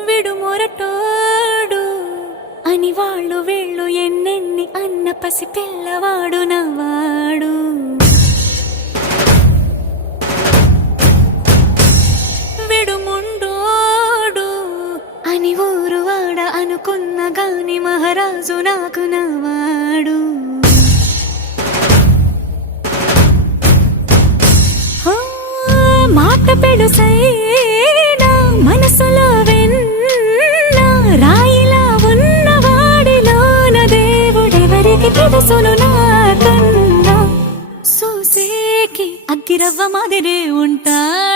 విడుమొరటోడు అని వాళ్ళు వీళ్ళు ఎన్నెన్ని అన్న పసి పిల్లవాడు నవ్వాడు. విడుముండోడు అని ఊరు వాడ అనుకున్న గాని మహారాజు నాకు నవ్వాడు. మాట పెడుసైనా మనసులో వెన్న రాయిలా ఉన్నవాడిలోన దేవుడెవరికి తెలుసును నాకన్నా. సూసేకి అగ్గిరవ్వ మాదిరే ఉంటాడు.